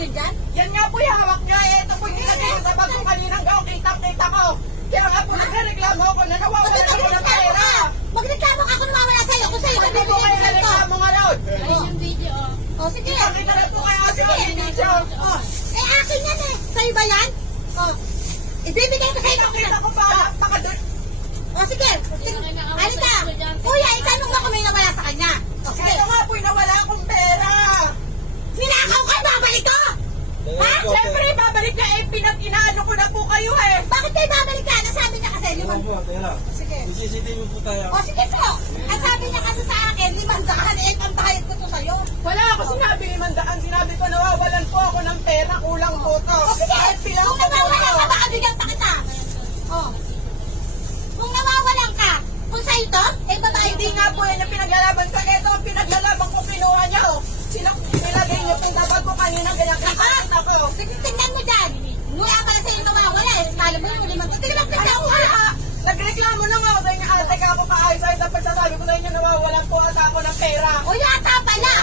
yun dyan? Yan nga po yung hawak niya. Ito po yung nilagay sa bag ko kaninang gaw. Kita ko. Kaya nga po nagreklamo ako na nawawalan ako ng pera. Magreklamo ka ako nawawala sa'yo. Kung sa'yo, Hindi po kayo nagreklamo nga raw. Ayun yung video, oh. O, sige. Kita na po kayo kasi ang video. Oh, eh akin yan eh. Sa'yo ba yan? Oh. Ibibigay ko sa'yo. Kita ko pa. Pakadun. O, sige. Halika. Kuya, itanong mo kung may nawala sa kanya. O, sige. Ito nga po yung nawala akong pera. Ninakaw ka, babalik ko! Ha? Siyempre, babalik na eh. Pinag-inaano ko na po kayo eh. Bakit kayo babalik ka? Nasabi niya kasi limang... Sige. CCTV po tayo. O, sige po. Ang sabi niya kasi sa akin, 500 eh, pantahayat ko to sa'yo. Wala ako sinabi ni Mandaan. Sinabi ko nawawalan po ako ng pera. Kulang po to. O, sige. Kahit pilang Kung po nawawalan ka, ako. baka bigyan pa kita. O. Kung nawawalan ka, kung sa'yo to, eh babae Hindi nga po yan yung pinaglalaban ko. Ito ang pinaglalaban ko. Kinuha niya oh. Nilagay niyo po yung dapat ko kanina. Ganyan kita ko. Tingnan mo dyan. Mula para sa'yo nawawala, eh. Kala mo yung limang... Tingnan mo, tingnan Ano mo. nga? Nagreklamo na nga ako sa inyo. Ate ka ako kaayos-ayos. Dapat sasabi ko sa inyo nawawalan po ata ako ng pera. O yata pala.